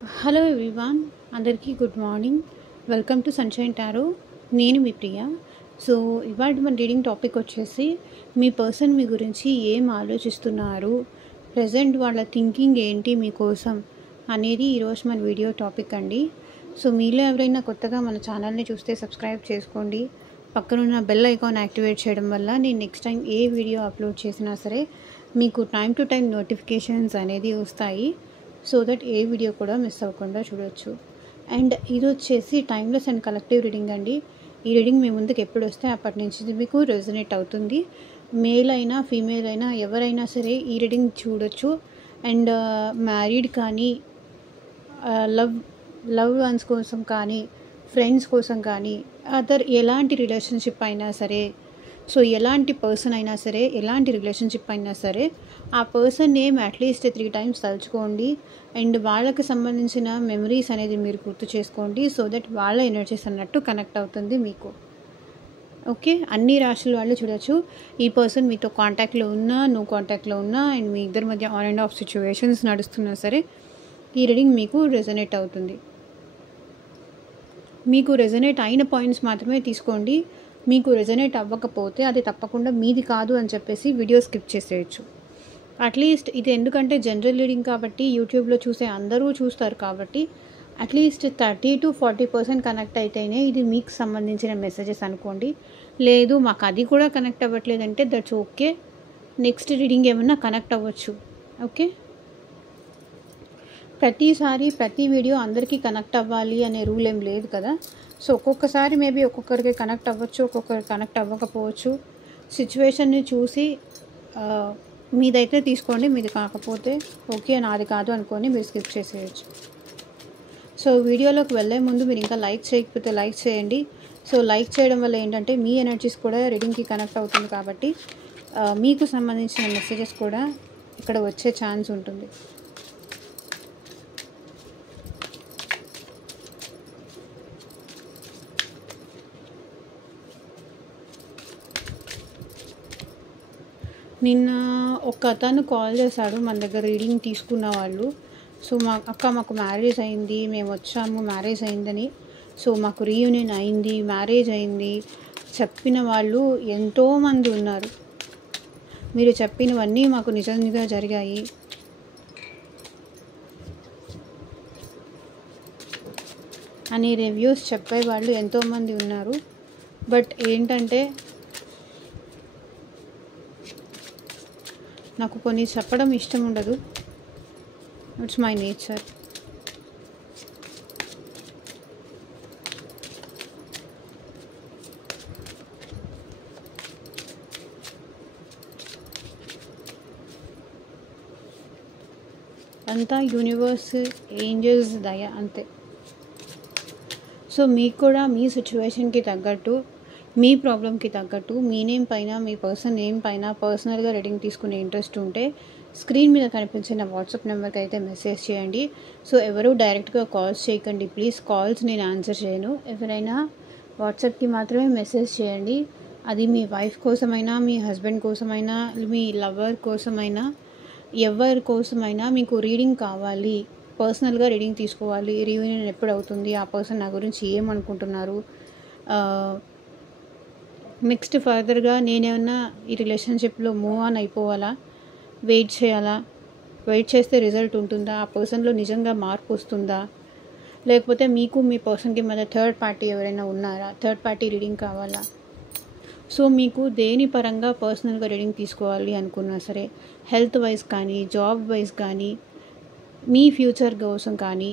Hello everyone, అందరికీ good morning. Welcome to sunshine tarot. నేను మీ ప్రియ. So ఇవాళ మన రీడింగ్ టాపిక్ వచ్చేసి మీ పర్సన్ మీ గురించి ఏం ఆలోచిస్తున్నారు, ప్రజెంట్ వాళ్ళ థింకింగ్ ఏంటి మీకోసం అనేది ఈరోజు మన వీడియో టాపిక్ అండి. సో మీలో ఎవరైనా కొత్తగా మన ఛానల్ని చూస్తే సబ్స్క్రైబ్ చేసుకోండి. పక్కనున్న బెల్ ఐకాన్ యాక్టివేట్ చేయడం వల్ల నేను నెక్స్ట్ టైం ఏ వీడియో అప్లోడ్ చేసినా సరే మీకు టైం టు టైం నోటిఫికేషన్స్ అనేది వస్తాయి. సో దట్ ఏ వీడియో కూడా మిస్ అవ్వకుండా చూడొచ్చు. అండ్ ఇది వచ్చేసి టైమ్లెస్ అండ్ కలెక్టివ్ రీడింగ్ అండి. ఈ రీడింగ్ మీ ముందుకు ఎప్పుడు వస్తే అప్పటి నుంచి ఇది మీకు రెజనేట్ అవుతుంది. మేల్ అయినా ఫీమేల్ అయినా ఎవరైనా సరే ఈ రీడింగ్ చూడొచ్చు. అండ్ మ్యారీడ్ కానీ లవ్ వన్స్ కోసం కానీ ఫ్రెండ్స్ కోసం కానీ అదర్ ఎలాంటి రిలేషన్షిప్ అయినా సరే, సో ఎలాంటి పర్సన్ అయినా సరే, ఎలాంటి రిలేషన్షిప్ అయినా సరే ఆ పర్సన్ నేమ్ అట్లీస్ట్ 3 times తలుచుకోండి. అండ్ వాళ్ళకి సంబంధించిన మెమరీస్ అనేది మీరు గుర్తు చేసుకోండి. సో దట్ వాళ్ళ ఎనర్జీస్ అన్నట్టు కనెక్ట్ అవుతుంది మీకు. ఓకే, అన్ని రాశుల వాళ్ళు చూడొచ్చు. ఈ పర్సన్ మీతో కాంటాక్ట్లో ఉన్నా, నో కాంటాక్ట్లో ఉన్నా, అండ్ మీ ఇద్దరి మధ్య ఆన్ అండ్ ఆఫ్ సిచ్యువేషన్స్ నడుస్తున్నా సరే ఈ రీడింగ్ మీకు రెజనేట్ అవుతుంది. మీకు రెజనేట్ అయిన పాయింట్స్ మాత్రమే తీసుకోండి. మీకు రెజనేట్ అవ్వకపోతే అది తప్పకుండా మీది కాదు అని చెప్పేసి వీడియో స్కిప్ చేసేయచ్చు. అట్లీస్ట్ ఇది ఎందుకంటే జనరల్ రీడింగ్ కాబట్టి యూట్యూబ్లో చూసే అందరూ చూస్తారు కాబట్టి అట్లీస్ట్ 30 to 40% కనెక్ట్ అయితేనే ఇది మీకు సంబంధించిన మెసేజెస్ అనుకోండి. లేదు మాకు అది కూడా కనెక్ట్ అవ్వట్లేదంటే దట్స్ ఓకే, నెక్స్ట్ రీడింగ్ ఏమన్నా కనెక్ట్ అవ్వచ్చు. ఓకే, ప్రతిసారి ప్రతి వీడియో అందరికీ కనెక్ట్ అవ్వాలి అనే రూల్ ఏం లేదు కదా. సో ఒక్కొక్కసారి మేబీ ఒక్కొక్కరికి కనెక్ట్ అవ్వచ్చు, ఒక్కొక్కరికి కనెక్ట్ అవ్వకపోవచ్చు. సిచ్యువేషన్ని చూసి మీదైతే తీసుకోండి, మీది కాకపోతే ఓకే నాది కాదు అనుకొని మీరు స్కిప్ చేసేయచ్చు. సో వీడియోలోకి వెళ్ళే ముందు మీరు ఇంకా లైక్ చేయకపోతే లైక్ చేయండి. సో లైక్ చేయడం వల్ల ఏంటంటే మీ ఎనర్జీస్ కూడా రీడింగ్కి కనెక్ట్ అవుతుంది కాబట్టి మీకు సంబంధించిన మెసేజెస్ కూడా ఇక్కడ వచ్చే ఛాన్స్ ఉంటుంది. నిన్న ఒక అతను కాల్ చేశాడు మన దగ్గర రీడింగ్ తీసుకున్న వాళ్ళు. సో మాకు మ్యారేజ్ అయింది, మేము వచ్చాము మ్యారేజ్ అయిందని, సో మాకు రీయూనియన్ అయింది, మ్యారేజ్ అయింది చెప్పిన వాళ్ళు ఎంతోమంది ఉన్నారు. మీరు చెప్పినవన్నీ మాకు నిజంగా జరిగాయి. అనే రివ్యూస్ చెప్పే వాళ్ళు ఎంతోమంది ఉన్నారు. బట్ ఏంటంటే నాకు కొన్ని చెప్పడం ఇష్టం ఉండదు. It's my nature. అంతా యూనివర్స్, ఏంజల్స్ దయ అంతే. సో మీకు కూడా మీ సిచ్యువేషన్కి తగ్గట్టు, మీ ప్రాబ్లంకి తగ్గట్టు మీ నేమ్ పైన, మీ పర్సన్ నేమ్ పైన పర్సనల్గా రీడింగ్ తీసుకునే ఇంట్రెస్ట్ ఉంటే స్క్రీన్ మీద కనిపించిన వాట్సాప్ నెంబర్కి అయితే మెసేజ్ చేయండి. సో ఎవరు డైరెక్ట్గా కాల్స్ చేయకండి ప్లీజ్. కాల్స్ నేను ఆన్సర్ చేయను. ఎవరైనా వాట్సాప్కి మాత్రమే మెసేజ్ చేయండి. అది మీ వైఫ్ కోసమైనా, మీ హస్బెండ్ కోసమైనా, మీ లవర్ కోసమైనా, ఎవరి కోసమైనా మీకు రీడింగ్ కావాలి, పర్సనల్గా రీడింగ్ తీసుకోవాలి. రీయూనియన్ ఎప్పుడు అవుతుంది, ఆ పర్సన్ నా గురించి ఏమనుకుంటున్నారు, నెక్స్ట్ ఫర్దర్గా నేనేమన్నా ఈ రిలేషన్షిప్లో మూవ్ ఆన్ అయిపోవాలా, వెయిట్ చేయాలా, వెయిట్ చేస్తే రిజల్ట్ ఉంటుందా, ఆ పర్సన్లో నిజంగా మార్పు వస్తుందా, లేకపోతే మీకు మీ పర్సన్కి మధ్య థర్డ్ పార్టీ ఎవరైనా ఉన్నారా, థర్డ్ పార్టీ రీడింగ్ కావాలా. సో మీకు దేని పరంగా పర్సనల్గా రీడింగ్ తీసుకోవాలి అనుకున్నా సరే, హెల్త్ వైజ్ కానీ, జాబ్ వైజ్ కానీ, మీ ఫ్యూచర్ కోసం కానీ,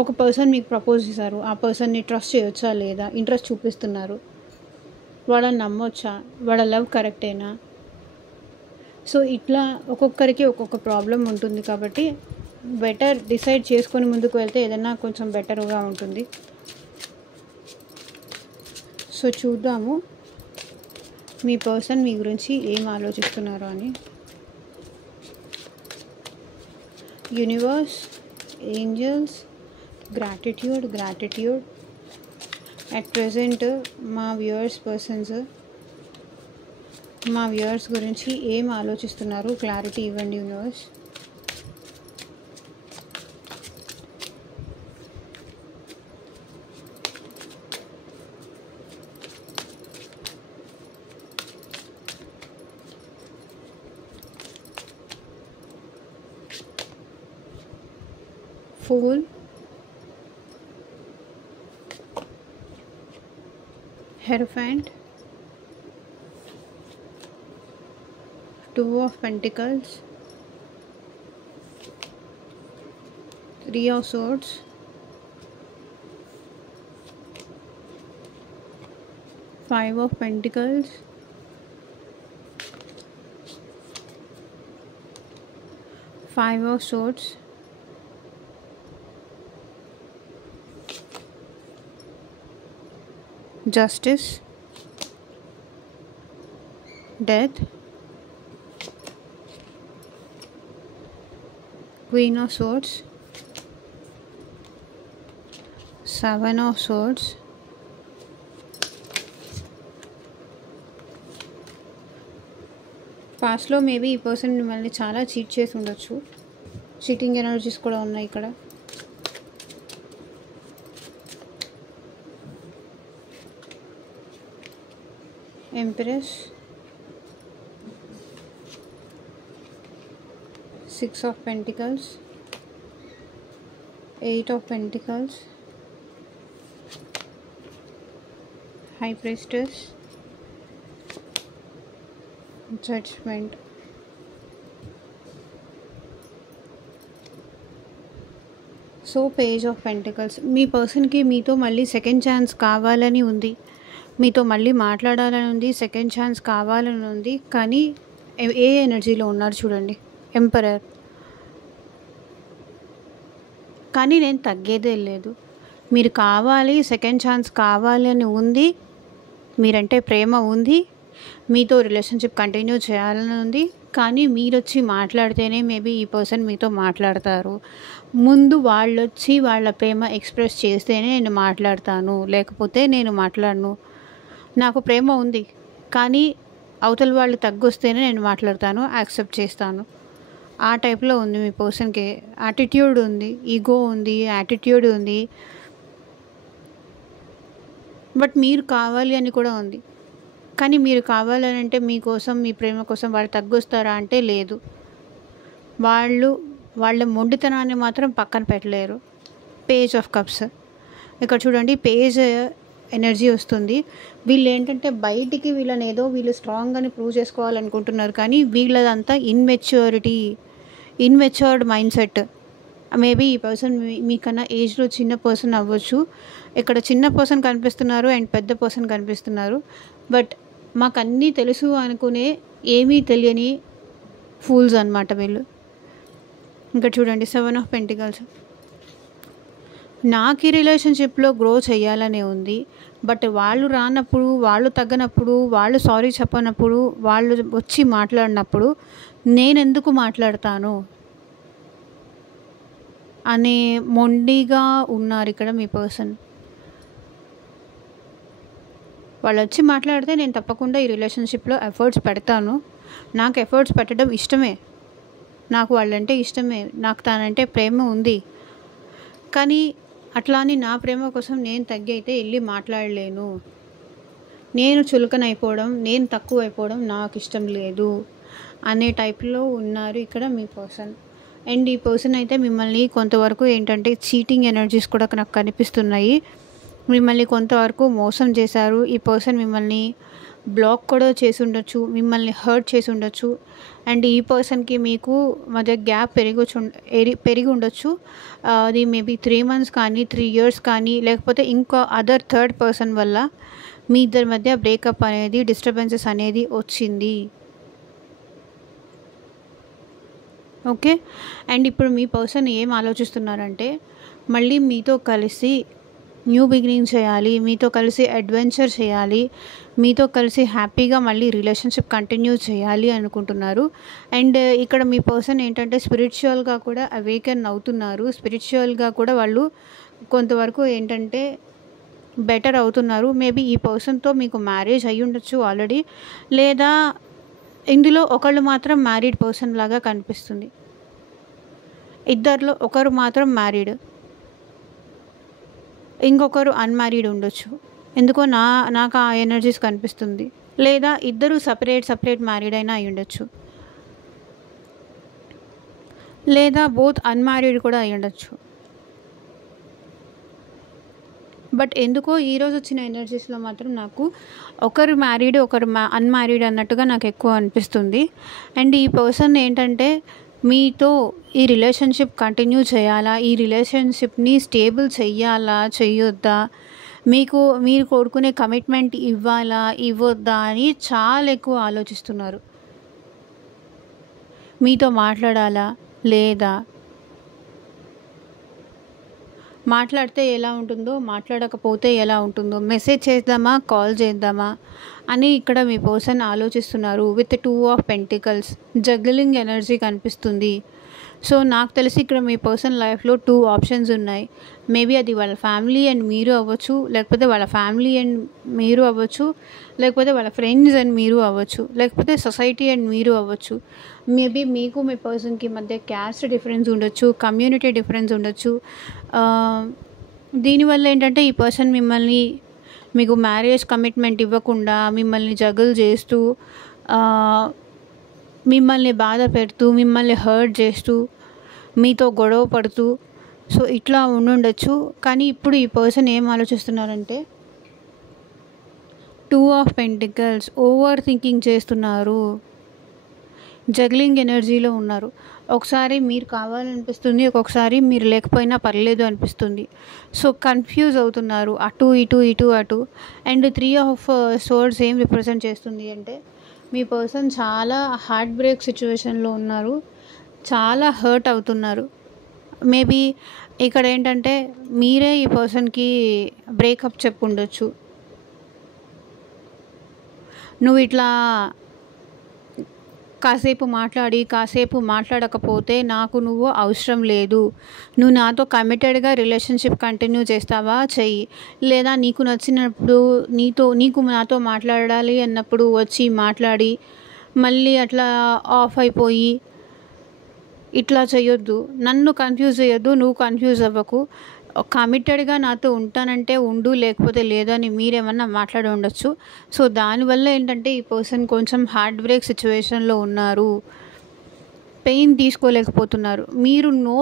ఒక పర్సన్ మీకు ప్రపోజ్ చేశారు, ఆ పర్సన్ని ట్రస్ట్ చేయొచ్చా లేదా, ఇంట్రెస్ట్ చూపిస్తున్నారు, వాళ్ళని నమ్మొచ్చా, వాళ్ళ లవ్ కరెక్టేనా. సో ఇట్లా ఒక్కొక్కరికి ఒక్కొక్క ప్రాబ్లం ఉంటుంది కాబట్టి బెటర్ డిసైడ్ చేసుకొని ముందుకు వెళ్తే ఏదైనా కొంచెం బెటర్గా ఉంటుంది. సో చూద్దాము మీ పర్సన్ మీ గురించి ఏం ఆలోచిస్తున్నారు అని. Universe, angels, gratitude. At present మా వ్యూవర్స్ గురించి ఏం ఆలోచిస్తున్నారు క్లారిటీ ఇవ్వండి universe. Fool, Hierophant, Two of Pentacles, Three of Swords, Five of Pentacles, Five of Swords, Justice, Death, Queen of Swords, Seven of Swords, పాస్ట్లో మేబీ ఈ person మిమ్మల్ని చాలా cheat చేసి ఉండొచ్చు. చీటింగ్ ఎనర్జీస్ కూడా ఉన్నాయి ఇక్కడ. Empress, Six of Pentacles, Eight of Pentacles, High Priestess, Judgment. So page of pentacles. మీ పర్సన్కి మీతో మళ్ళీ సెకండ్ ఛాన్స్ కావాలని ఉంది, మీతో మళ్ళీ మాట్లాడాలని ఉంది, సెకండ్ ఛాన్స్ కావాలని ఉంది. కానీ ఏ ఎనర్జీలో ఉన్నారు చూడండి, ఎంపరర్. కానీ నేను తగ్గేదే లేదు, మీరు కావాలి, సెకండ్ ఛాన్స్ కావాలి అని ఉంది, మీరంటే ప్రేమ ఉంది, మీతో రిలేషన్షిప్ కంటిన్యూ చేయాలని ఉంది. కానీ మీరు వచ్చి మాట్లాడితేనే మేబీ ఈ పర్సన్ మీతో మాట్లాడతారు. ముందు వాళ్ళు వచ్చి వాళ్ళ ప్రేమ ఎక్స్ప్రెస్ చేస్తేనే నేను మాట్లాడతాను, లేకపోతే నేను మాట్లాడను. నాకు ప్రేమ ఉంది కానీ అవతల వాళ్ళు తగ్గొస్తేనే నేను మాట్లాడతాను, యాక్సెప్ట్ చేస్తాను. ఆ టైప్లో ఉంది మీ పర్సన్కి. యాటిట్యూడ్ ఉంది, ఈగో ఉంది, యాటిట్యూడ్ ఉంది. బట్ మీరు కావాలి అని కూడా ఉంది. కానీ మీరు కావాలని అంటే మీకోసం, మీ ప్రేమ కోసం వాళ్ళు తగ్గొస్తారా అంటే లేదు. వాళ్ళ మొండితనాన్ని మాత్రం పక్కన పెట్టలేరు. పేజ్ ఆఫ్ కప్స్ ఇక్కడ చూడండి, పేజ్ ఎనర్జీ వస్తుంది. వీళ్ళు ఏంటంటే బయటికి వీళ్ళని ఏదో వీళ్ళు స్ట్రాంగ్ అని ప్రూవ్ చేసుకోవాలనుకుంటున్నారు, కానీ వీళ్ళదంతా ఇన్మెచ్యూర్డ్ మైండ్ సెట్. మేబీ ఈ పర్సన్ మీకన్నా ఏజ్లో చిన్న పర్సన్ అవ్వచ్చు. ఇక్కడ చిన్న పర్సన్ కనిపిస్తున్నారు అండ్ పెద్ద పర్సన్ కనిపిస్తున్నారు. బట్ మాకు అన్నీ తెలుసు అనుకునే ఏమీ తెలియని ఫూల్స్ అన్నమాట వీళ్ళు. ఇంకా చూడండి, 7 ఆఫ్ పెంటికల్స్. నాకు ఈ రిలేషన్షిప్లో గ్రో చేయాలనే ఉంది, బట్ వాళ్ళు రానప్పుడు, వాళ్ళు తగ్గనప్పుడు, వాళ్ళు సారీ చెప్పనప్పుడు, వాళ్ళు వచ్చి మాట్లాడినప్పుడు నేను ఎందుకు మాట్లాడతాను అనే మొండిగా ఉన్నారు ఇక్కడ మీ పర్సన్. వాళ్ళు వచ్చి మాట్లాడితే నేను తప్పకుండా ఈ రిలేషన్షిప్లో ఎఫర్ట్స్ పెడతాను. నాకు ఎఫర్ట్స్ పెట్టడం ఇష్టమే, నాకు వాళ్ళంటే ఇష్టమే, నాకు తనంటే ప్రేమ ఉంది. కానీ అట్లా అని నా ప్రేమ కోసం నేను తగ్గి అయితే వెళ్ళి మాట్లాడలేను. నేను చులకనైపోవడం, నేను తక్కువ అయిపోవడం నాకు ఇష్టం లేదు అనే టైప్లో ఉన్నారు ఇక్కడ మీ పర్సన్. అండ్ ఈ పర్సన్ అయితే మిమ్మల్ని కొంతవరకు ఏంటంటే చీటింగ్ ఎనర్జీస్ కూడా నాకు కనిపిస్తున్నాయి. మిమ్మల్ని కొంతవరకు మోసం చేశారు. ఈ పర్సన్ మిమ్మల్ని బ్లాక్ కూడా చేసి ఉండొచ్చు, మిమ్మల్ని హర్ట్ చేసి ఉండొచ్చు. అండ్ ఈ పర్సన్కి మీకు మధ్య గ్యాప్ పెరిగి ఉండొచ్చు. అది మేబీ 3 months కానీ 3 years కానీ, లేకపోతే ఇంకా అదర్ థర్డ్ పర్సన్ వల్ల మీ ఇద్దరి మధ్య బ్రేకప్ అనేది, డిస్టర్బెన్సెస్ అనేది వచ్చింది. ఓకే. అండ్ ఇప్పుడు మీ పర్సన్ ఏం ఆలోచిస్తున్నారంటే మళ్ళీ మీతో కలిసి న్యూ బిగినింగ్ చేయాలి, మీతో కలిసి అడ్వెంచర్ చేయాలి, మీతో కలిసి హ్యాపీగా మళ్ళీ రిలేషన్షిప్ కంటిన్యూ చేయాలి అనుకుంటున్నారు. అండ్ ఇక్కడ మీ పర్సన్ ఏంటంటే స్పిరిచువల్గా కూడా అవేకన్ అవుతున్నారు. స్పిరిచువల్గా కూడా వాళ్ళు కొంతవరకు ఏంటంటే బెటర్ అవుతున్నారు. మేబీ ఈ పర్సన్తో మీకు మ్యారేజ్ అయ్యి ఉండొచ్చు ఆల్రెడీ, లేదా ఇందులో ఒకళ్ళు మాత్రం మ్యారీడ్ పర్సన్ లాగా కనిపిస్తుంది. ఇద్దరిలో ఒకరు మాత్రం మ్యారీడ్, ఇంకొకరు అన్మ్యారీడ్ ఉండొచ్చు. ఎందుకో నాకు ఆ ఎనర్జీస్ కనిపిస్తుంది. లేదా ఇద్దరు సపరేట్ మ్యారీడ్ అయినా అయి ఉండొచ్చు, లేదా బోత్ అన్మ్యారీడ్ కూడా అయి ఉండొచ్చు. బట్ ఎందుకో ఈరోజు వచ్చిన ఎనర్జీస్లో మాత్రం నాకు ఒకరు మ్యారీడ్ ఒకరు అన్మ్యారీడ్ అన్నట్టుగా నాకు ఎక్కువ అనిపిస్తుంది. అండ్ ఈ పర్సన్ ఏంటంటే మీతో ఈ రిలేషన్షిప్ కంటిన్యూ చేయాలా, ఈ రిలేషన్షిప్ని స్టేబుల్ చెయ్యాలా చెయ్యొద్దా, మీరు కోరుకునే కమిట్మెంట్ ఇవ్వాలా ఇవ్వొద్దా అని చాలా ఎక్కువ ఆలోచిస్తున్నారు. మీతో మాట్లాడాలా లేదా, మాట్లాడితే ఎలా ఉంటుందో మాట్లాడకపోతే ఎలా ఉంటుందో, మెసేజ్ చేద్దామా కాల్ చేద్దామా అని ఇక్కడ మీ పర్సన్ ఆలోచిస్తున్నారు. With 2 of pentacles juggling energy కనిపిస్తుంది. సో నాకు తెలిసి ఇక్కడ మీ పర్సన్ లైఫ్లో 2 ఆప్షన్స్ ఉన్నాయి. మేబీ అది వాళ్ళ ఫ్యామిలీ అండ్ మీరు అవ్వచ్చు, లేకపోతే వాళ్ళ ఫ్యామిలీ అండ్ మీరు అవ్వచ్చు, లేకపోతే వాళ్ళ ఫ్రెండ్స్ అండ్ మీరు అవ్వచ్చు, లేకపోతే సొసైటీ అండ్ మీరు అవ్వచ్చు. మేబీ మీకు మీ పర్సన్కి మధ్య క్యాస్ట్ డిఫరెన్స్ ఉండొచ్చు, కమ్యూనిటీ డిఫరెన్స్ ఉండొచ్చు. దీనివల్ల ఏంటంటే ఈ పర్సన్ మీకు మ్యారేజ్ కమిట్మెంట్ ఇవ్వకుండా మిమ్మల్ని జగుల్ చేస్తూ, మిమ్మల్ని బాధ పెడుతూ, మిమ్మల్ని హర్ట్ చేస్తూ, మీతో గొడవ పడుతూ, సో ఇట్లా ఉండుండొచ్చు. కానీ ఇప్పుడు ఈ పర్సన్ ఏం ఆలోచిస్తున్నారంటే 2 ఆఫ్ పెంటికల్స్ ఓవర్ థింకింగ్ చేస్తున్నారు, జగ్లింగ్ ఎనర్జీలో ఉన్నారు. ఒకసారి మీరు కావాలనిపిస్తుంది, ఒక్కొక్కసారి మీరు లేకపోయినా పర్లేదు అనిపిస్తుంది. సో కన్ఫ్యూజ్ అవుతున్నారు, అటు ఇటు ఇటు అటు. అండ్ 3 ఆఫ్ సోర్డ్స్ ఏం రిప్రజెంట్ చేస్తుంది అంటే మీ పర్సన్ చాలా హార్ట్ బ్రేక్ సిచ్యువేషన్లో ఉన్నారు, చాలా హర్ట్ అవుతున్నారు. మేబీ ఇక్కడ ఏంటంటే మీరే ఈ పర్సన్కి బ్రేకప్ చెప్పుండొచ్చు. నువ్వు ఇట్లా కాసేపు మాట్లాడకపోతే నాకు నువ్వు అవసరం లేదు, నువ్వు నాతో కమిటెడ్గా రిలేషన్షిప్ కంటిన్యూ చేస్తావా చెయ్యి, లేదా నీకు నచ్చినప్పుడు నీకు నాతో మాట్లాడాలి అన్నప్పుడు వచ్చి మాట్లాడి మళ్ళీ అట్లా ఆఫ్ అయిపోయి ఇట్లా చేయొద్దు. నన్ను కన్ఫ్యూజ్ చేయొద్దు, నువ్వు కన్ఫ్యూజ్ అవ్వకు. కమిటెడ్గా నాతో ఉంటానంటే ఉండు, లేకపోతే లేదని మీరేమన్నా మాట్లాడి ఉండొచ్చు. సో దానివల్ల ఏంటంటే ఈ పర్సన్ కొంచెం హార్ట్ బ్రేక్ సిచ్యువేషన్లో ఉన్నారు, పెయిన్ తీసుకోలేకపోతున్నారు. మీరు నో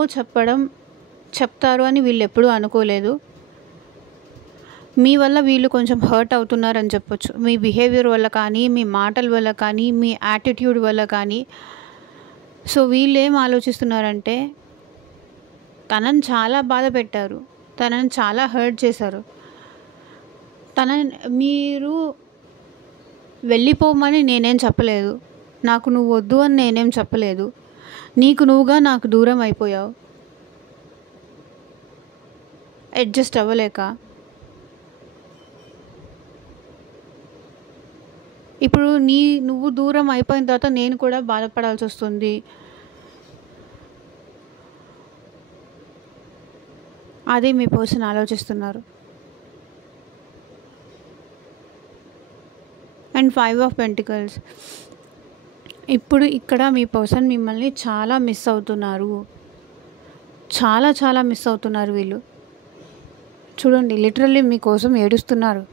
చెప్తారు అని వీళ్ళు ఎప్పుడూ అనుకోలేదు. మీ వల్ల వీళ్ళు కొంచెం హర్ట్ అవుతున్నారని చెప్పొచ్చు. మీ బిహేవియర్ వల్ల కానీ, మీ మాటల వల్ల కానీ, మీ యాటిట్యూడ్ వల్ల కానీ. సో వీళ్ళు ఏం ఆలోచిస్తున్నారంటే తనని చాలా బాధ పెట్టారు, తనని చాలా హర్ట్ చేశారు. మీరు వెళ్ళిపోమని నేనేం చెప్పలేదు, నాకు నువ్వు వద్దు అని నేనేం చెప్పలేదు, నీకు నువ్వుగా నాకు దూరం అయిపోయావు అడ్జస్ట్ అవ్వలేక. ఇప్పుడు నువ్వు దూరం అయిపోయిన తర్వాత నేను కూడా బాధపడాల్సి వస్తుంది. అదే మీ పర్సన్ ఆలోచిస్తున్నారు. అండ్ 5 ఆఫ్ పెంటికల్స్ ఇప్పుడు ఇక్కడ మీ పర్సన్ మిమ్మల్ని చాలా మిస్ అవుతున్నారు, చాలా చాలా మిస్ అవుతున్నారు. వీళ్ళు చూడండి లిటరల్లీ మీకోసం ఏడుస్తున్నారు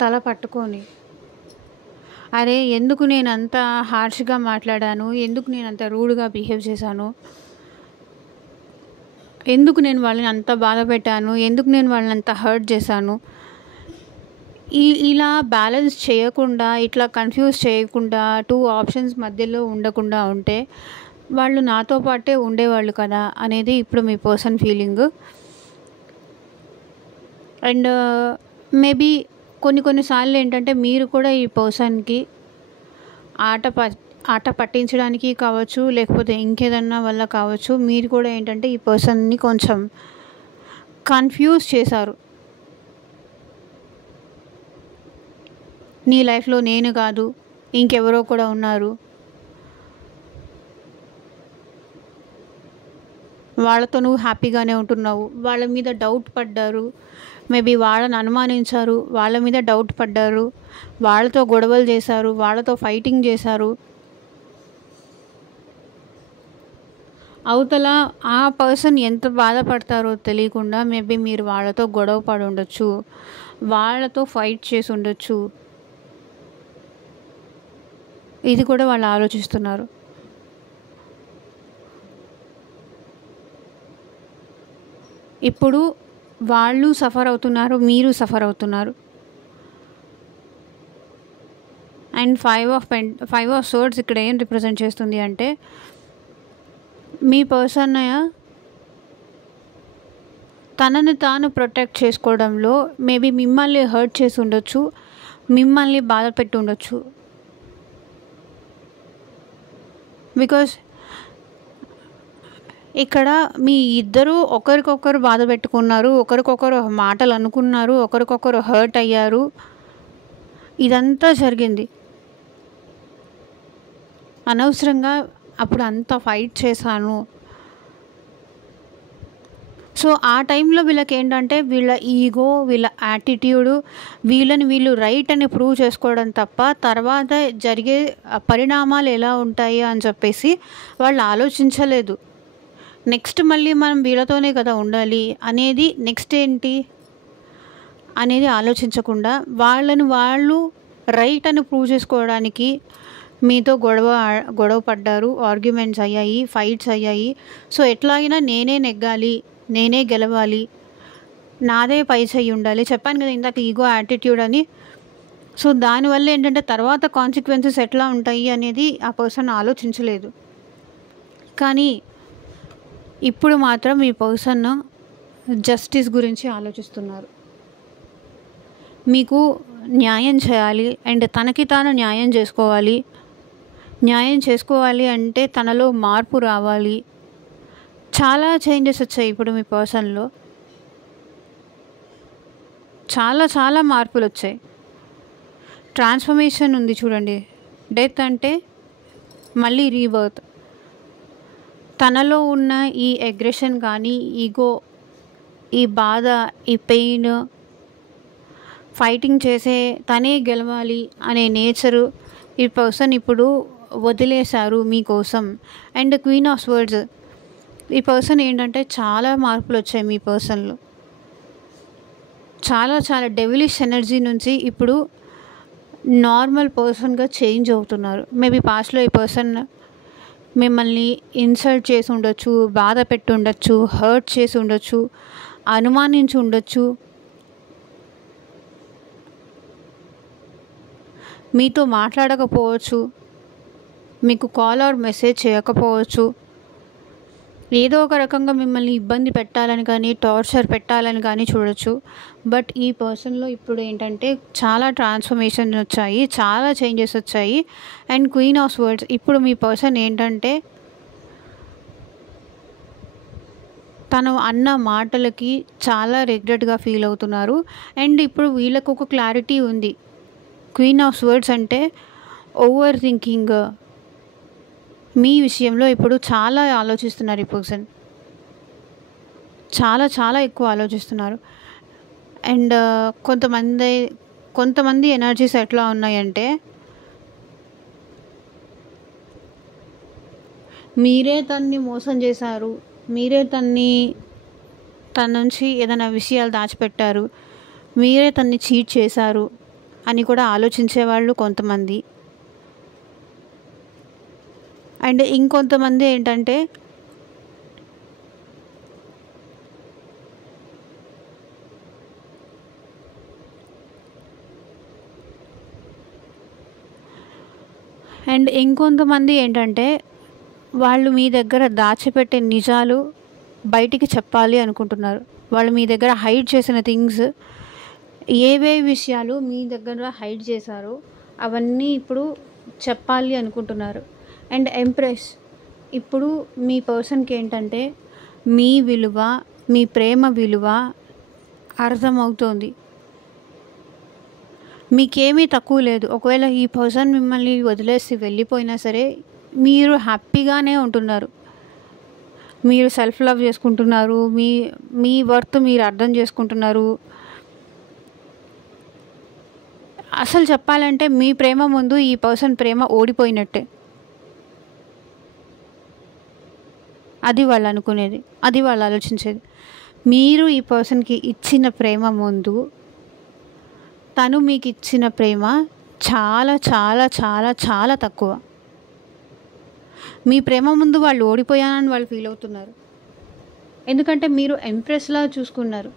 తల పట్టుకొని. అరే ఎందుకు నేను అంత హార్ష్గా మాట్లాడాను, ఎందుకు నేను అంత రూడ్గా బిహేవ్ చేశాను, ఎందుకు నేను వాళ్ళని అంత బాధ పెట్టాను, ఎందుకు నేను వాళ్ళని అంత హర్ట్ చేశాను. ఇలా బ్యాలెన్స్ చేయకుండా, ఇట్లా కన్ఫ్యూజ్ చేయకుండా, 2 ఆప్షన్స్ మధ్యలో ఉండకుండా ఉంటే వాళ్ళు నాతో పాటే ఉండేవాళ్ళు కదా అనేది ఇప్పుడు మీ పర్సన్ ఫీలింగ్. అండ్ మేబీ కొన్నిసార్లు ఏంటంటే మీరు కూడా ఈ పర్సన్కి ఆట పట్టించడానికి కావచ్చు, లేకపోతే ఇంకేదన్నా వల్ల కావచ్చు, మీరు కూడా ఏంటంటే ఈ పర్సన్ని కొంచెం కన్ఫ్యూజ్ చేశారు. నీ లైఫ్లో నేను కాదు ఇంకెవరో కూడా ఉన్నారు, వాళ్ళతో నువ్వు హ్యాపీగానే ఉంటున్నావు, వాళ్ళ మీద డౌట్ పడ్డారు. మేబీ వాళ్ళని అనుమానించారు, వాళ్ళ మీద డౌట్ పడ్డారు, వాళ్ళతో గొడవలు చేశారు, వాళ్ళతో ఫైటింగ్ చేశారు. అవతల ఆ పర్సన్ ఎంత బాధపడతారో తెలియకుండా మేబీ మీరు వాళ్ళతో గొడవ పడి ఉండొచ్చు, వాళ్ళతో ఫైట్ చేసి ఉండొచ్చు. ఇది కూడా వాళ్ళు ఆలోచిస్తున్నారు. ఇప్పుడు వాళ్ళు సఫర్ అవుతున్నారు, మీరు సఫర్ అవుతున్నారు. అండ్ ఫైవ్ ఆఫ్ సోర్డ్స్ ఇక్కడ ఏం రిప్రజెంట్ చేస్తుంది అంటే, మీ పర్సన్ తనని తాను ప్రొటెక్ట్ చేసుకోవడంలో మేబీ మిమ్మల్ని హర్ట్ చేసి ఉండొచ్చు, మిమ్మల్ని బాధ పెట్టి ఉండొచ్చు. బికాస్ ఇక్కడ మీ ఇద్దరు ఒకరికొకరు బాధ పెట్టుకున్నారు, ఒకరికొకరు మాటలు అనుకున్నారు, ఒకరికొకరు హర్ట్ అయ్యారు. ఇదంతా జరిగింది. అనవసరంగా అప్పుడు అంత ఫైట్ చేశాను. సో ఆ టైంలో వీళ్ళకి ఏంటంటే వీళ్ళ ఈగో, వీళ్ళ యాటిట్యూడు, వీళ్ళని వీళ్ళు రైట్ అని ప్రూవ్ చేసుకోవడం తప్ప తర్వాత జరిగే పరిణామాలు ఎలా ఉంటాయి అని చెప్పేసి వాళ్ళు ఆలోచించలేదు. నెక్స్ట్ మళ్ళీ మనం వీళ్ళతోనే కదా ఉండాలి అనేది, నెక్స్ట్ ఏంటి అనేది ఆలోచించకుండా వాళ్ళని వాళ్ళు రైట్ అని ప్రూవ్ చేసుకోవడానికి మీతో గొడవ పడ్డారు, ఆర్గ్యుమెంట్స్ అయ్యాయి, ఫైట్స్ అయ్యాయి. సో ఎట్లాగైనా నేనే నెగ్గాలి, నేనే గెలవాలి, నాదే పై చెయ్యి ఉండాలి. చెప్పాను కదా ఇందాక ఈగో, యాటిట్యూడ్ అని. సో దానివల్ల ఏంటంటే తర్వాత కాన్సిక్వెన్సెస్ ఎట్లా ఉంటాయి అనేది ఆ పర్సన్ ఆలోచించలేదు. కానీ ఇప్పుడు మాత్రం మీ పర్సన్ జస్టిస్ గురించి ఆలోచిస్తున్నారు. మీకు న్యాయం చేయాలి అండ్ తనకి తాను న్యాయం చేసుకోవాలి. న్యాయం చేసుకోవాలి అంటే తనలో మార్పు రావాలి. చాలా చేంజెస్ వచ్చాయి ఇప్పుడు మీ పర్సన్లో, చాలా చాలా మార్పులు వచ్చాయి. ట్రాన్స్ఫర్మేషన్ ఉంది చూడండి. డెత్ అంటే మళ్ళీ రీబర్త్. తనలో ఉన్న ఈ అగ్రెషన్ కానీ, ఈగో, ఈ బాధ, ఈ పెయిన్, ఫైటింగ్ చేసే తనే గెలవాలి అనే నేచరు ఈ పర్సన్ ఇప్పుడు వదిలేశారు మీకోసం. అండ్ క్వీన్ ఆఫ్ స్వర్డ్స్, ఈ పర్సన్ ఏంటంటే చాలా మార్పులు వచ్చాయి మీ పర్సన్లో. చాలా చాలా డెవిలిష్ ఎనర్జీ నుంచి ఇప్పుడు నార్మల్ పర్సన్గా చేంజ్ అవుతున్నారు. మేబీ పాస్ట్లో ఈ పర్సన్ మిమ్మల్ని ఇన్సల్ట్ చేసి ఉండొచ్చు, బాధ పెట్టి ఉండొచ్చు, హర్ట్ చేసి ఉండొచ్చు, అనుమానించి ఉండొచ్చు, మీతో మాట్లాడకపోవచ్చు, మీకు కాల్ ఆర్ మెసేజ్ చేయకపోవచ్చు, ఏదో ఒక రకంగా మిమ్మల్ని ఇబ్బంది పెట్టాలని కానీ, టార్చర్ పెట్టాలని కానీ చూడొచ్చు. బట్ ఈ పర్సన్లో ఇప్పుడు ఏంటంటే చాలా ట్రాన్స్ఫర్మేషన్ వచ్చాయి, చాలా చేంజెస్ వచ్చాయి. అండ్ క్వీన్ ఆఫ్ స్వర్డ్స్, ఇప్పుడు మీ పర్సన్ ఏంటంటే తను అన్న మాటలకి చాలా రిగ్రెట్గా ఫీల్ అవుతున్నారు. అండ్ ఇప్పుడు వీళ్ళకు ఒక క్లారిటీ ఉంది. క్వీన్ ఆఫ్ స్వర్డ్స్ అంటే ఓవర్ థింకింగ్, మీ విషయంలో ఇప్పుడు చాలా ఆలోచిస్తున్నారు ఈ పర్సన్, చాలా చాలా ఎక్కువ ఆలోచిస్తున్నారు. అండ్ కొంతమంది ఎనర్జీస్ ఎట్లా ఉన్నాయంటే, మీరే తన్ని మోసం చేశారు, మీరే తన నుంచి ఏదైనా విషయాలు దాచిపెట్టారు, మీరే తన్ని చీట్ చేశారు అని కూడా ఆలోచించేవాళ్ళు కొంతమంది. అండ్ ఇంకొంతమంది ఏంటంటే వాళ్ళు మీ దగ్గర దాచిపెట్టే నిజాలు బయటికి చెప్పాలి అనుకుంటున్నారు. వాళ్ళు మీ దగ్గర హైడ్ చేసిన థింగ్స్, ఏవే విషయాలు మీ దగ్గర హైడ్ చేశారో అవన్నీ ఇప్పుడు చెప్పాలి అనుకుంటున్నారు. అండ్ ఎంప్రెస్, ఇప్పుడు మీ పర్సన్కి ఏంటంటే మీ విలువ, మీ ప్రేమ విలువ అర్థమవుతోంది. మీకేమీ తక్కువ లేదు. ఒకవేళ ఈ పర్సన్ మిమ్మల్ని వదిలేసి వెళ్ళిపోయినా సరే మీరు హ్యాపీగానే ఉంటున్నారు. మీరు సెల్ఫ్ లవ్ చేసుకుంటున్నారు, మీ వర్త్ మీరు అర్థం చేసుకుంటున్నారు. అసలు చెప్పాలంటే మీ ప్రేమ ముందు ఈ పర్సన్ ప్రేమ ఓడిపోయినట్టే. అది వాళ్ళు అనుకునేది, అది వాళ్ళు ఆలోచించేది. మీరు ఈ పర్సన్కి ఇచ్చిన ప్రేమ ముందు తను మీకు ఇచ్చిన ప్రేమ చాలా చాలా చాలా చాలా తక్కువ. మీ ప్రేమ ముందు వాళ్ళు ఓడిపోయానని వాళ్ళు ఫీల్ అవుతున్నారు. ఎందుకంటే మీరు ఎంప్రెస్లా చూసుకున్నారు.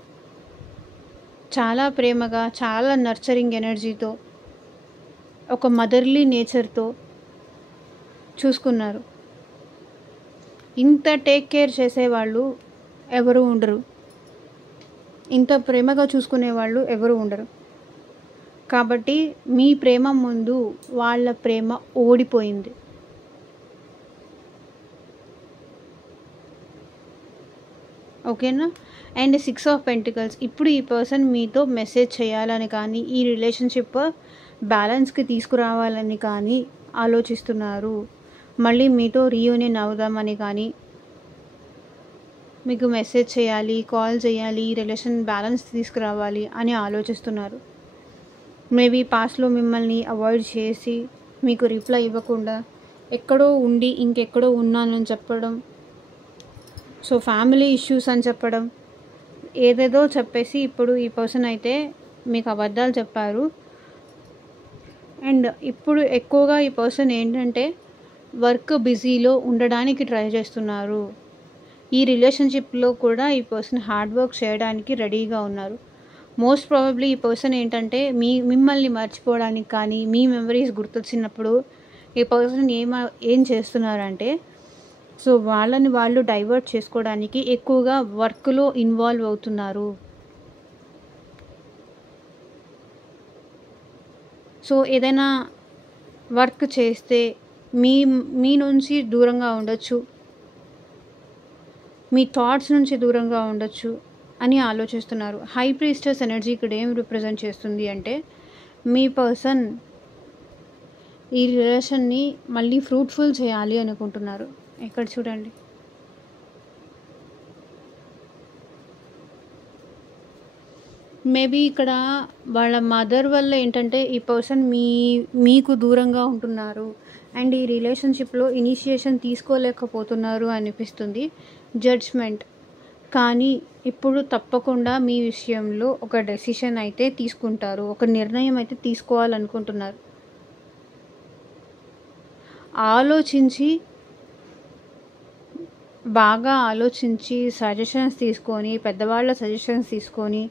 చాలా ప్రేమగా, చాలా నర్చరింగ్ ఎనర్జీతో, ఒక మదర్లీ నేచర్తో చూసుకున్నారు. ఇంత టేక్ కేర్ చేసేవాళ్ళు ఎవరు ఉండరు, ఇంత ప్రేమగా చూసుకునేవాళ్ళు ఎవరు ఉండరు. కాబట్టి మీ ప్రేమ ముందు వాళ్ళ ప్రేమ ఓడిపోయింది. ఓకేనా? And 6 of pentacles. ఇప్పుడు ఈ పర్సన్ మీతో మెసేజ్ చేయాలని కానీ, ఈ రిలేషన్షిప్ బ్యాలెన్స్కి తీసుకురావాలని కానీ ఆలోచిస్తున్నారు. మళ్ళీ మీతో రీయూనియన్ అవుదామని కానీ, మీకు మెసేజ్ చేయాలి, కాల్ చేయాలి, ఈ రిలేషన్ బ్యాలెన్స్ తీసుకురావాలి అని ఆలోచిస్తున్నారు. మేబీ పాస్ట్లో మిమ్మల్ని అవాయిడ్ చేసి, మీకు రిప్లై ఇవ్వకుండా, ఎక్కడో ఉండి ఇంకెక్కడో ఉన్నానని చెప్పడం, సో ఫ్యామిలీ ఇష్యూస్ అని చెప్పడం, ఏదేదో చెప్పేసి ఇప్పుడు ఈ పర్సన్ అయితే మీకు అబద్ధాలు చెప్పారు. అండ్ ఇప్పుడు ఎక్కువగా ఈ పర్సన్ ఏంటంటే వర్క్ బిజీలో ఉండడానికి ట్రై చేస్తున్నారు. ఈ రిలేషన్షిప్లో కూడా ఈ పర్సన్ హార్డ్ వర్క్ చేయడానికి రెడీగా ఉన్నారు. మోస్ట్ ప్రాబబ్లీ ఈ పర్సన్ ఏంటంటే మిమ్మల్ని మర్చిపోవడానికి కానీ, మీ మెమరీస్ గుర్తొచ్చినప్పుడు ఈ పర్సన్ ఏం చేస్తున్నారంటే, సో వాళ్ళని వాళ్ళు డైవర్ట్ చేసుకోవడానికి ఎక్కువగా వర్క్లో ఇన్వాల్వ్ అవుతున్నారు. సో ఏదైనా వర్క్ చేస్తే మీ నుంచి దూరంగా ఉండొచ్చు, మీ థాట్స్ నుంచి దూరంగా ఉండొచ్చు అని ఆలోచిస్తున్నారు. హై ప్రీస్టర్స్ ఎనర్జీ ఇక్కడ ఏం రిప్రజెంట్ చేస్తుంది అంటే, మీ పర్సన్ ఈ రిలేషన్ని మళ్ళీ ఫ్రూట్ఫుల్ చేయాలి అనుకుంటున్నారు. ఇక్కడ చూడండి, మేబీ ఇక్కడ వాళ్ళ మదర్ వల్ల ఏంటంటే ఈ పర్సన్ మీకు దూరంగా ఉంటున్నారు అండ్ ఈ రిలేషన్షిప్లో ఇనిషియేషన్ తీసుకోలేకపోతున్నారు అనిపిస్తుంది. జడ్జ్మెంట్. కానీ ఇప్పుడు తప్పకుండా మీ విషయంలో ఒక డెసిషన్ అయితే తీసుకుంటారు, ఒక నిర్ణయం అయితే తీసుకోవాలనుకుంటున్నారు. బాగా ఆలోచించి సజెషన్స్ తీసుకొని, పెద్దవాళ్ళ సజెషన్స్ తీసుకొని,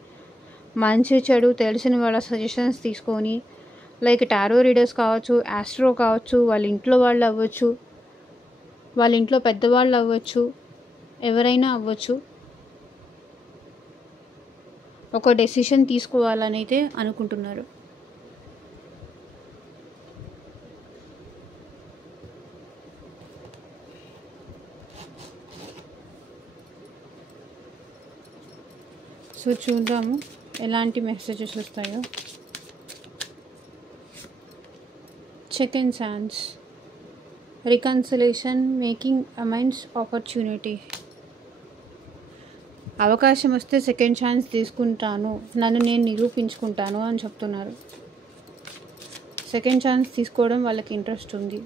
మంచి చెడు తెలిసిన వాళ్ళ సజెషన్స్ తీసుకొని, లైక్ టారో రీడర్స్ కావచ్చు, ఆస్ట్రో కావచ్చు, వాళ్ళ ఇంట్లో వాళ్ళు అవ్వచ్చు, వాళ్ళ ఇంట్లో పెద్దవాళ్ళు అవ్వచ్చు, ఎవరైనా అవ్వచ్చు, ఒక డెసిషన్ తీసుకోవాలని అయితే అనుకుంటున్నారు. సో చూద్దాము ఎలాంటి మెసేజెస్ వస్తాయో. Second chance, reconciliation, making amines, opportunity. అవకాశం వస్తే సెకండ్ ఛాన్స్ తీసుకుంటాను, నన్ను నేను నిరూపించుకుంటాను అని చెప్తున్నారు. సెకండ్ ఛాన్స్ తీసుకోవడం వాళ్ళకి ఇంట్రెస్ట్ ఉంది.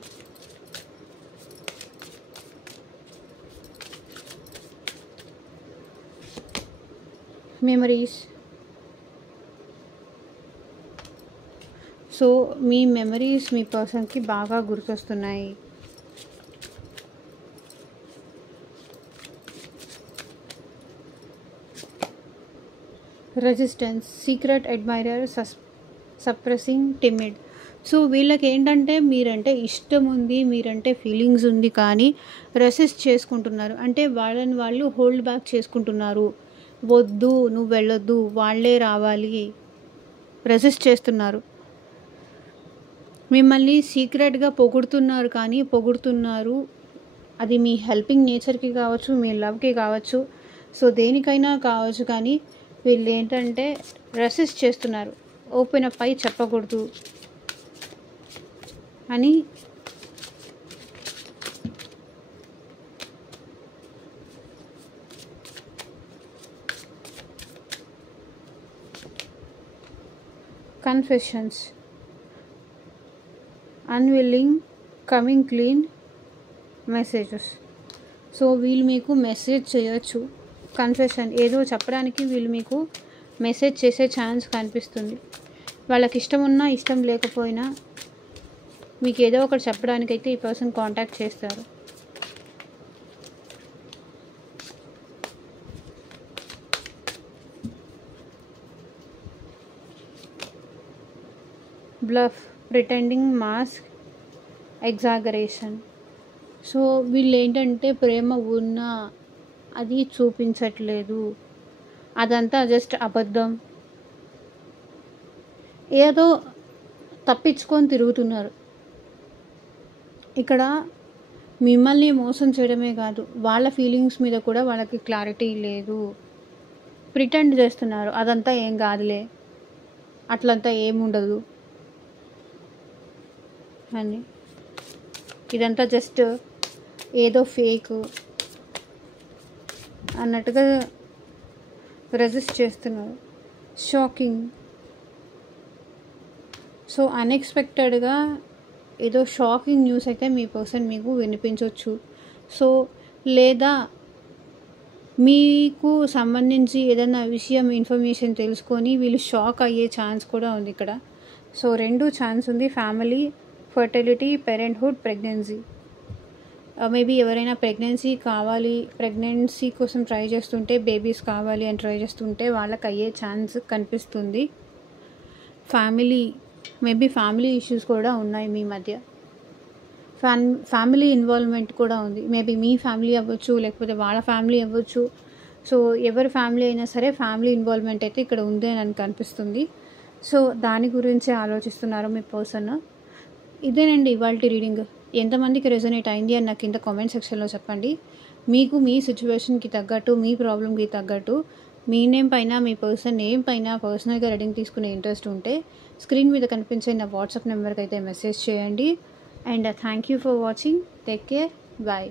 మెమరీస్. సో మీ మెమరీస్ మీ పర్సన్కి బాగా గుర్తొస్తున్నాయి. Resistance, secret admirer, suppressing, timid. So వీళ్ళకి ఏంటంటే మీరంటే ఇష్టం ఉంది, మీరంటే ఫీలింగ్స్ ఉంది, కానీ రెసిస్ట్ చేసుకుంటున్నారు. అంటే వాళ్ళని వాళ్ళు హోల్డ్ బ్యాక్ చేసుకుంటున్నారు. వద్దు, నువ్వు వెళ్ళొద్దు, వాళ్ళే రావాలి, రెసిస్ట్ చేస్తున్నారు. మిమ్మల్ని సీక్రెట్గా పొగుడుతున్నారు, కానీ పొగుడుతున్నారు అది మీ హెల్పింగ్ నేచర్కి కావచ్చు, మీ లవ్కి కావచ్చు, సో దేనికైనా కావచ్చు, కానీ వీళ్ళు ఏంటంటే రెసిస్ట్ చేస్తున్నారు. ఓపెన్ అప్ అయి చెప్పకూడదు అని. Confessions, unwilling, coming clean, messages. So వీళ్ళు మీకు మెసేజ్ చేయొచ్చు. కన్ఫెషన్, ఏదో చెప్పడానికి వీళ్ళు మీకు మెసేజ్ చేసే ఛాన్స్ కనిపిస్తుంది. వాళ్ళకి ఇష్టం ఉన్నా ఇష్టం లేకపోయినా మీకు ఏదో ఒకటి చెప్పడానికైతే ఈ పర్సన్ కాంటాక్ట్ చేస్తారు. Bluff, pretending, mask, exaggeration. So వీళ్ళు ఏంటంటే ప్రేమ ఉన్నా అది చూపించట్లేదు, అదంతా జస్ట్ అబద్ధం, ఏదో తప్పించుకొని తిరుగుతున్నారు. ఇక్కడ మిమ్మల్ని మోసం చేయడమే కాదు, వాళ్ళ ఫీలింగ్స్ మీద కూడా వాళ్ళకి క్లారిటీ లేదు. ప్రిటెండ్ చేస్తున్నారు, అదంతా ఏం కాదులే, అట్లంతా ఏముండదు అని. ఇదంతా జస్ట్ ఏదో ఫేక్ అన్నట్టుగా రెజిస్ట్ చేస్తున్నారు. షాకింగ్. సో అన్ఎక్స్పెక్టెడ్గా ఏదో షాకింగ్ న్యూస్ అయితే మీ పర్సన్ మీకు వినిపించవచ్చు. సో లేదా మీకు సంబంధించి ఏదైనా విషయం ఇన్ఫర్మేషన్ తెలుసుకొని వీళ్ళు షాక్ అయ్యే ఛాన్స్ కూడా ఉంది ఇక్కడ. సో 2 ఛాన్స్ ఉంది, family, fertility, parenthood, pregnancy. Maybe ఎవరైనా ప్రెగ్నెన్సీ కావాలి, ప్రెగ్నెన్సీ కోసం ట్రై చేస్తుంటే, బేబీస్ కావాలి అని ట్రై చేస్తుంటే వాళ్ళకి అయ్యే ఛాన్స్ కనిపిస్తుంది. ఫ్యామిలీ, మేబీ ఫ్యామిలీ ఇష్యూస్ కూడా ఉన్నాయి మీ మధ్య, ఫ్యామిలీ ఇన్వాల్వ్మెంట్ కూడా ఉంది. మేబీ మీ ఫ్యామిలీ అవ్వచ్చు, లేకపోతే వాళ్ళ ఫ్యామిలీ అవ్వచ్చు. సో ఎవరి ఫ్యామిలీ అయినా సరే ఫ్యామిలీ ఇన్వాల్వ్మెంట్ అయితే ఇక్కడ ఉంది అని నాకు కనిపిస్తుంది. సో దాని గురించే ఆలోచిస్తున్నారు మీ పర్సన్. ఇదేనండి ఇవాళ రీడింగ్. ఎంతమందికి రెజొనేట్ అయింది అని నాకు కింద కామెంట్ సెక్షన్లో చెప్పండి. మీకు మీ సిచ్యువేషన్కి తగ్గట్టు, మీ ప్రాబ్లమ్కి తగ్గట్టు మీ నేమ్ పైన, మీ పర్సన్ నేమ్ పైన పర్సనల్గా రీడింగ్ తీసుకునే ఇంట్రెస్ట్ ఉంటే స్క్రీన్ మీద కనిపించే నా వాట్సాప్ నెంబర్కి అయితే మెసేజ్ చేయండి. And thank you for watching. Take care. Bye.